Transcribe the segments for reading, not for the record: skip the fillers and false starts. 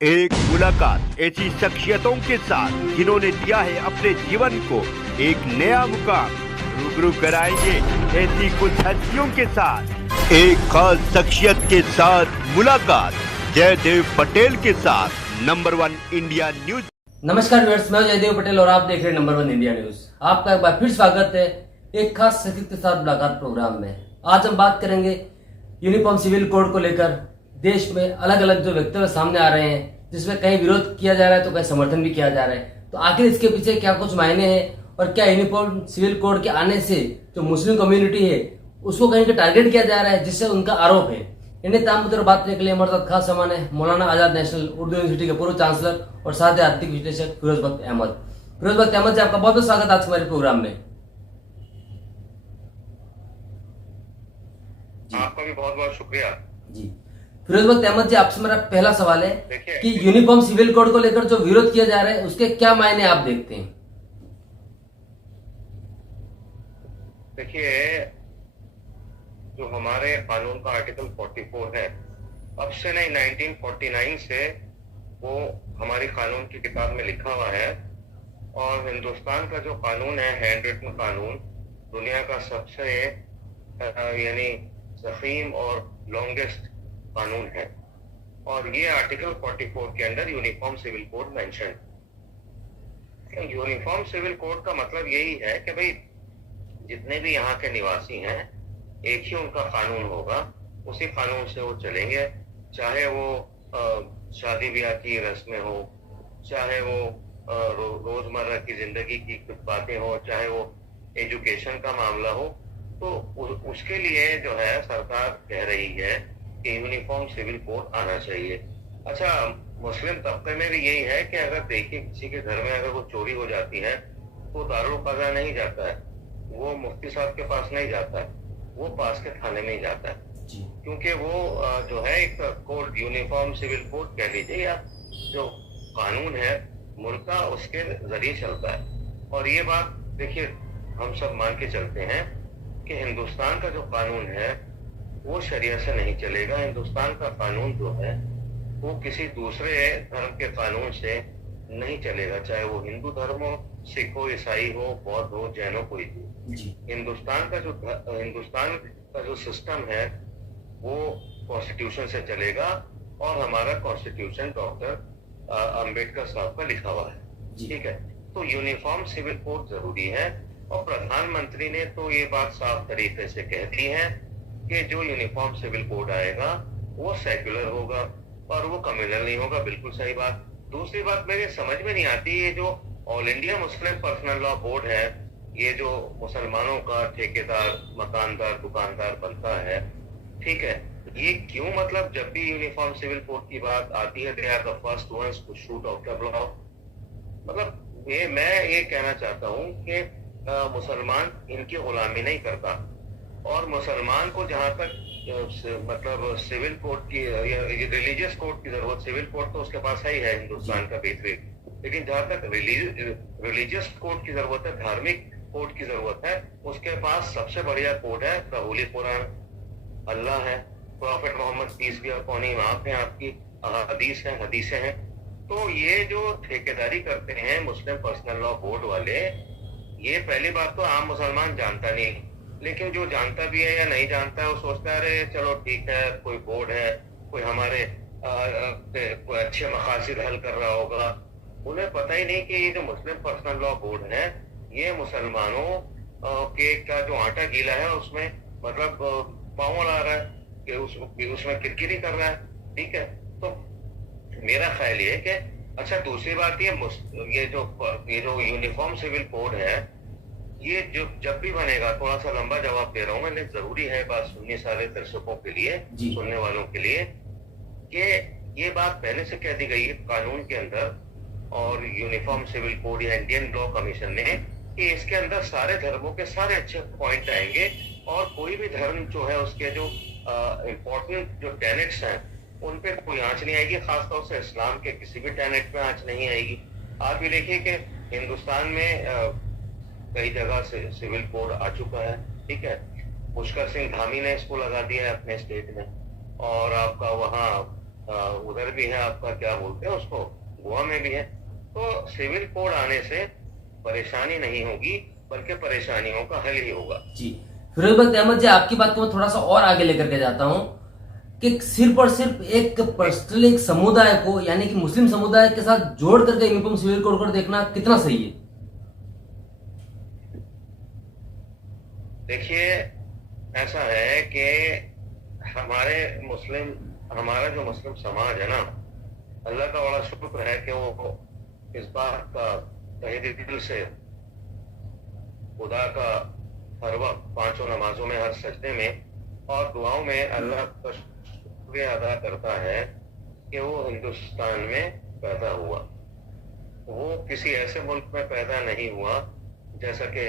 एक मुलाकात ऐसी शख्सियतों के साथ जिन्होंने दिया है अपने जीवन को एक नया मुकाम। रूबरू कराएंगे ऐसी कुछ हस्तियों के साथ एक खास शख्सियत के साथ मुलाकात। जयदेव पटेल के साथ नंबर 1 इंडिया न्यूज। नमस्कार व्यूअर्स, मैं जयदेव पटेल और आप देख रहे हैं नंबर 1 इंडिया न्यूज। आपका एक बार फिर स्वागत है एक खास शख्सियत के साथ मुलाकात प्रोग्राम में। आज हम बात करेंगे यूनिफॉर्म सिविल कोड को लेकर। देश में अलग अलग जो वक्तव्य सामने आ रहे हैं, जिसमें कहीं विरोध किया जा रहा है तो कहीं समर्थन भी किया जा रहा है। तो आखिर इसके पीछे क्या कुछ मायने हैं और क्या यूनिफॉर्म सिविल कोड के आने से जो मुस्लिम कम्युनिटी है उसको कहीं का टारगेट किया जा रहा है, जिससे उनका आरोप है। इन्हें तमाम मुद्दों पर बात करने के लिए हमारे साथ खास सामान है मौलाना आजाद नेशनल उर्दू यूनिवर्सिटी के पूर्व चांसलर और साथ ही आर्थिक विश्लेषक फिरोज बख्त अहमद। फिरोज बख्त अहमद जी, आपका बहुत बहुत स्वागत आज हमारे प्रोग्राम में। आपका भी बहुत बहुत शुक्रिया जी। फिरोज बख्त अहमद जी, आपसे मेरा पहला सवाल है कि यूनिफॉर्म सिविल कोड को लेकर जो विरोध किया जा रहा है उसके क्या मायने आप देखते हैं? देखिए, जो हमारे कानून का आर्टिकल 44 है, अब से नहीं 1949 से वो हमारी कानून की किताब में लिखा हुआ है। और हिंदुस्तान का जो कानून है, हैंड रिटन कानून, दुनिया का सबसे यानी ज़ख़ीम और लॉन्गेस्ट कानून है। और ये आर्टिकल 44 के अंदर uniform civil code mention. Uniform civil code का मतलब यही है कि भाई जितने भी यहाँ के निवासी हैं, एक ही उनका कानून होगा, उसी कानून से वो चलेंगे। चाहे वो शादी ब्याह की रस्में हो, चाहे वो रोजमर्रा की जिंदगी की कुछ बातें हो, चाहे वो एजुकेशन का मामला हो, तो उसके लिए जो है सरकार कह रही है कि यूनिफॉर्म सिविल कोड आना चाहिए। अच्छा, मुस्लिम तबके में भी यही है कि अगर देखिए किसी के घर में अगर वो चोरी हो जाती है तो दारुल क़ज़ा नहीं जाता है, वो मुफ्ती साहब के पास नहीं जाता है, वो पास के थाने में ही जाता है। क्योंकि वो जो है एक कोड, यूनिफॉर्म सिविल कोड कह लीजिए या जो कानून है मुल्क का, उसके जरिए चलता है। और ये बात देखिए, हम सब मान के चलते हैं कि हिंदुस्तान का जो कानून है वो शरिया से नहीं चलेगा। हिंदुस्तान का कानून जो है वो किसी दूसरे धर्म के कानून से नहीं चलेगा, चाहे वो हिंदू धर्म हो, सिख हो, ईसाई हो, बौद्ध हो, जैन हो, कोई भी। हिंदुस्तान का जो सिस्टम है वो कॉन्स्टिट्यूशन से चलेगा। और हमारा कॉन्स्टिट्यूशन डॉक्टर अंबेडकर साहब का लिखा हुआ है, ठीक है। तो यूनिफॉर्म सिविल कोड जरूरी है। और प्रधानमंत्री ने तो ये बात साफ तरीके से कह दी है कि जो यूनिफॉर्म सिविल कोड आएगा वो सेक्युलर होगा और वो कम्युनल नहीं होगा। बिल्कुल सही बात। दूसरी बात मेरे समझ में नहीं आती, ये जो all India Muslim Personal Law board है, ये जो मुसलमानों का ठेकेदार, मकानदार, दुकानदार बनता है, ठीक है, ये क्यों, मतलब जब भी यूनिफॉर्म सिविल कोड की बात आती है, they are the first ones to shoot out the law. मतलब मैं ये कहना चाहता हूँ कि मुसलमान इनकी गुलामी नहीं करता। और मुसलमान को जहां तक मतलब सिविल कोड की या रिलीजियस कोड की जरूरत, सिविल कोड तो उसके पास ही है हिंदुस्तान का बेहतरीन, लेकिन जहां तक रिलीजियस कोड की जरूरत है, धार्मिक कोड की जरूरत है, उसके पास सबसे बढ़िया कोड है द होली कुरान। अल्लाह है, prophet Mohammad peace be upon him आप हैं, आपकी हदीसें हैं। तो ये जो ठेकेदारी करते हैं मुस्लिम पर्सनल लॉ बोर्ड वाले, ये पहली बात तो आम मुसलमान जानता नहीं, लेकिन जो जानता भी है या नहीं जानता है वो सोचता है अरे चलो ठीक है, कोई बोर्ड है, कोई हमारे कोई अच्छे मकासद हल कर रहा होगा। उन्हें पता ही नहीं कि ये जो मुस्लिम पर्सनल लॉ बोर्ड है ये मुसलमानों के का जो आटा गीला है उसमें मतलब पाँव ला रहा है कि उसमें किरकिरी कर रहा है, ठीक है। तो मेरा ख्याल ये कि अच्छा, दूसरी बात ये जो यूनिफॉर्म सिविल कोड है, ये जो जब भी बनेगा, थोड़ा सा लंबा जवाब दे रहा हूँ मैंने, जरूरी है बात सुननी सारे दर्शकों के लिए, सुनने वालों के लिए, कि ये बात पहले से कह दी गई है कानून के अंदर और यूनिफॉर्म सिविल कोड या इंडियन लॉ कमीशन ने, कि इसके अंदर सारे धर्मों के सारे अच्छे पॉइंट आएंगे और कोई भी धर्म जो है उसके जो इम्पोर्टेंट जो टेनेट्स हैं उन पे कोई आंच नहीं आएगी। खासतौर से इस्लाम के किसी भी टेनेट पे आंच नहीं आएगी। आप ये देखिए कि हिंदुस्तान में कई जगह से सिविल कोड आ चुका है, ठीक है। पुष्कर सिंह धामी ने इसको लगा दिया है अपने स्टेट में, और आपका वहाँ उधर भी है आपका, क्या बोलते हैं उसको, गोवा में भी है। तो सिविल कोड आने से परेशानी नहीं होगी, बल्कि परेशानियों का हल ही होगा। जी फिरोज अहमद जी, आपकी बात को मैं थोड़ा सा और आगे लेकर के जाता हूँ कि सिर्फ और सिर्फ एक पर्सनल एक समुदाय को, यानी कि मुस्लिम समुदाय के साथ जोड़ करके यूनिफॉर्म सिविल कोड को देखना कितना सही है? देखिए, ऐसा है कि हमारा जो मुस्लिम समाज है ना, अल्लाह का बड़ा शुक्र है कि वो इस बात का तहे दिल से खुदा का हर वक्त 5 नमाजों में, हर सजदे में और दुआओं में अल्लाह का शुक्रिया अदा करता है कि वो हिंदुस्तान में पैदा हुआ। वो किसी ऐसे मुल्क में पैदा नहीं हुआ जैसा कि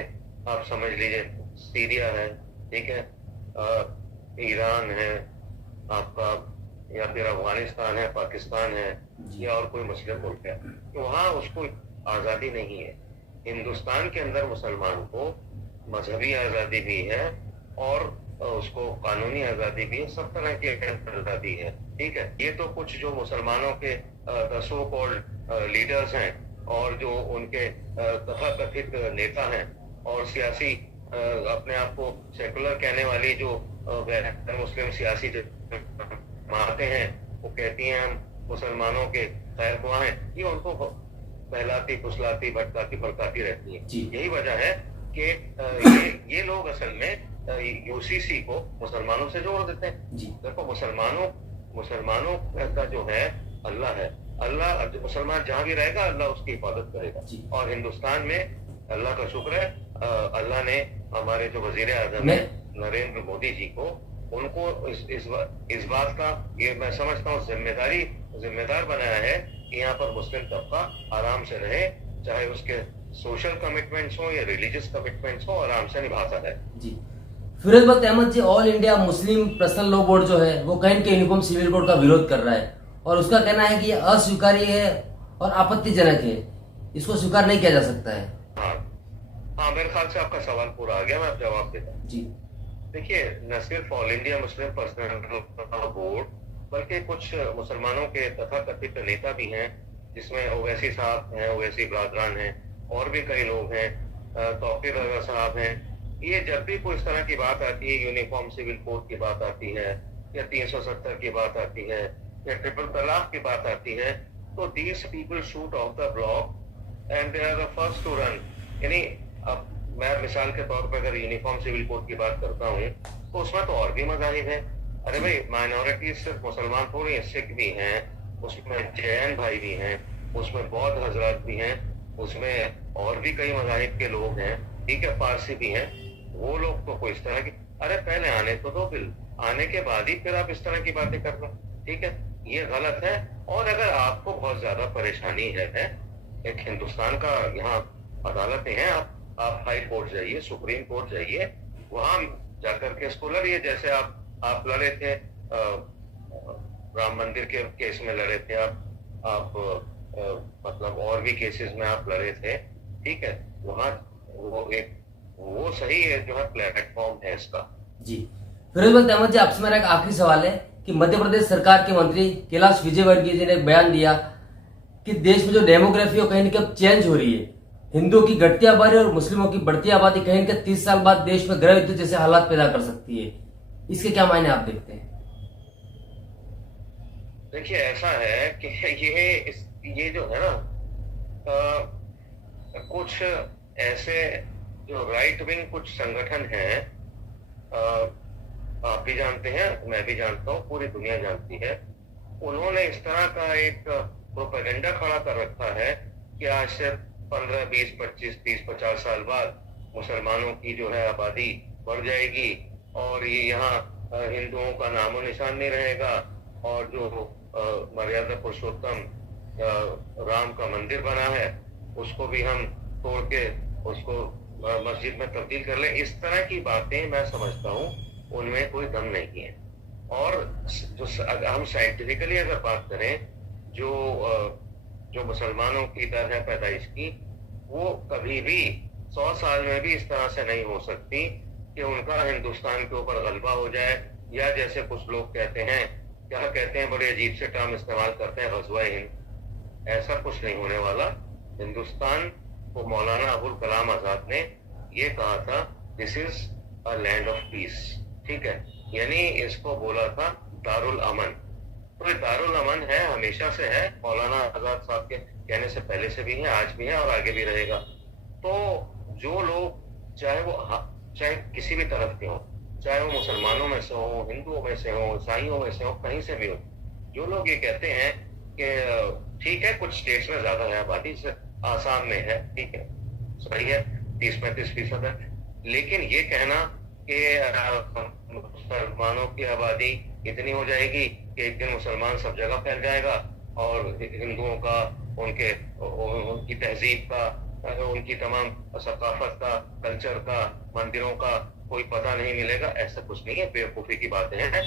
आप समझ लीजिए सीरिया है, ठीक है, ईरान है आपका, या फिर अफगानिस्तान है, पाकिस्तान है, या और कोई मुस्लिम मुल्क है। तो वहाँ उसको आज़ादी नहीं है। हिंदुस्तान के अंदर मुसलमान को मजहबी आज़ादी भी है और उसको कानूनी आज़ादी भी है, सब तरह की आज़ादी है, ठीक है। ये तो कुछ जो मुसलमानों के सो कॉल्ड लीडर्स हैं और जो उनके तथाकथित नेता हैं और सियासी अपने आप को सेकुलर कहने वाली जो गैर मुस्लिम सियासी मारते हैं, वो कहती हैं हम मुसलमानों के खैर ख्वाह हैं, ये उनको बहलाती फुसलाती भटकाती फड़काती रहती है। यही वजह है कि ये लोग असल में यूसीसी को मुसलमानों से जोड़ देते हैं। देखो, मुसलमानों का जो है अल्लाह है, अल्लाह मुसलमान जहां भी रहेगा अल्लाह उसकी हिफाजत करेगा। और हिंदुस्तान में अल्लाह का शुक्र है, अल्लाह ने हमारे जो वजीर आजम है नरेंद्र मोदी जी को, उनको इस बात का, ये मैं समझता हूँ जिम्मेदार बनाया है कि यहाँ पर मुस्लिम तबका आराम से रहे, चाहे उसके सोशल कमिटमेंट्स हो या रिलीजियस कमिटमेंट्स हो, आराम से निभाता है। जी Firoz Ahmad ji, All India Muslim Personal Law Board जो है वो कहीं के यूनिफॉर्म सिविल कोड का विरोध कर रहा है और उसका कहना है कि ये अस्वीकार्य है और आपत्तिजनक है, इसको स्वीकार नहीं किया जा सकता है। हाँ, मेरे ख्याल से आपका सवाल पूरा आ गया, मैं अब जवाब देता हूँ। जी देखिए, न सिर्फ all India Muslim personal board बल्कि कुछ मुसलमानों के तथाकथित नेता भी हैं, जिसमें ओवैसी साहब हैं, ओवैसी बरादरान हैं, और भी कई लोग हैं, तौकीर रजा साहब हैं। ये जब भी कोई इस तरह की बात आती है, यूनिफॉर्म सिविल कोड की बात आती है या 370 की बात आती है या ट्रिपल तलाक की बात आती है, तो these people shoot off the block and they are the first to run. यानी अब मैं मिसाल के तौर पर अगर यूनिफॉर्म सिविल कोड की बात करता हूँ तो उसमें तो और भी मज़ाहिब है। अरे भाई, माइनॉरिटी सिर्फ मुसलमान थोड़ी है, सिख भी हैं, उसमें जैन भाई भी हैं, उसमें बौद्ध हजरत भी हैं, उसमें और भी कई मज़ाहिब के लोग हैं, ठीक है, पारसी भी हैं। वो लोग तो कोई इस तरह की, अरे पहले आने तो दो बिल, आने के बाद ही फिर आप इस तरह की बातें कर लो, ठीक है, ये गलत है। और अगर आपको बहुत ज्यादा परेशानी है, एक हिंदुस्तान का यहाँ अदालतें हैं, आप हाई कोर्ट जाइए, सुप्रीम कोर्ट जाइए, वहां जाकर के इसको लड़िए। जैसे आप लड़े थे राम मंदिर के केस में लड़े थे आप मतलब और भी केसेस में आप लड़े थे, ठीक है, वहां वो सही है जो है प्लेटफॉर्म है इसका। जी फिरोज अहमद जी, आपसे मेरा एक आखिरी सवाल है कि मध्य प्रदेश सरकार के मंत्री कैलाश विजयवर्गीय जी ने एक बयान दिया कि देश में जो डेमोग्राफी है कहीं न कहीं चेंज हो रही है, हिंदुओं की घटती आबादी और मुस्लिमों की बढ़ती आबादी कहीं न कहीं 30 साल बाद देश में गृह युद्ध जैसे हालात पैदा कर सकती है, इसके क्या मायने आप देखते हैं? देखिए, ऐसा है कि ये जो है ना, कुछ ऐसे जो राइट विंग कुछ संगठन हैं, आप भी जानते हैं, मैं भी जानता हूँ, पूरी दुनिया जानती है, उन्होंने इस तरह का एक प्रोपेगेंडा खड़ा कर रखा है कि आज से 15, 20, 25, 30, 50 साल बाद मुसलमानों की जो है आबादी बढ़ जाएगी और ये यहाँ हिंदुओं का नामो निशान नहीं रहेगा, और जो मर्यादा पुरुषोत्तम राम का मंदिर बना है उसको भी हम तोड़ के उसको मस्जिद में तब्दील कर ले। इस तरह की बातें मैं समझता हूँ उनमें कोई दम नहीं है। और जो अगर हम साइंटिफिकली अगर बात करें, जो मुसलमानों की दर है पैदाइश की, वो कभी भी 100 साल में भी इस तरह से नहीं हो सकती कि उनका हिंदुस्तान के ऊपर गलबा हो जाए, या जैसे कुछ लोग कहते हैं क्या कहते हैं, बड़े अजीब से टर्म इस्तेमाल करते हैं, ग़ज़वा हिंद। ऐसा कुछ नहीं होने वाला। हिंदुस्तान को मौलाना अबुल कलाम आजाद ने ये कहा था, this is a land of peace, ठीक है, यानी इसको बोला था दारुल अमन। तो ये दारुल अमन है, हमेशा से है, मौलाना आजाद साहब के कहने से पहले से भी है, आज भी है और आगे भी रहेगा। तो जो लोग चाहे किसी भी तरफ के हो, चाहे वो मुसलमानों में से हो, हिंदुओं में से हो, ईसाइयों में से हो, कहीं से भी हो, जो लोग ये कहते हैं कि ठीक है कुछ स्टेट्स में ज्यादा है आबादी, आसाम में है, ठीक है, सही है, 30-35% है, लेकिन ये कहना कि मुसलमानों की आबादी इतनी हो जाएगी कि एक दिन मुसलमान सब जगह फैल जाएगा और हिंदुओं का, उनकी तहजीब का, उनकी तमाम सकाफत का, कल्चर का, मंदिरों का कोई पता नहीं मिलेगा, ऐसा कुछ नहीं है, बेवकूफी की बातें हैं।